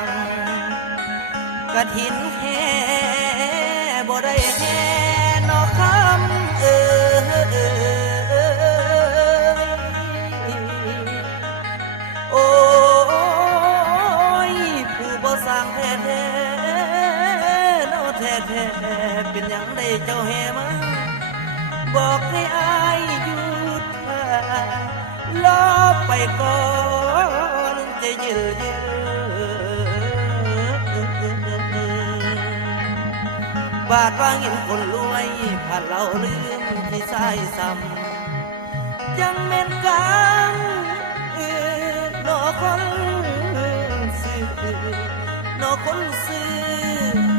งกระถินแห่บ่ได้แห่นอกคำเอออ้ยผู้บ่สร้าแท้แท้นแท้แท้เป็นอย่างได้เจ้าแห่มาบอกให้อายหยุดลอไปก่อนจะยืน บาดว่าเห็นคนรวยผ่านเราลืมที่ใส่ซ้ำยังเม่นกันเออนอคนซื้อนอคนซื้อ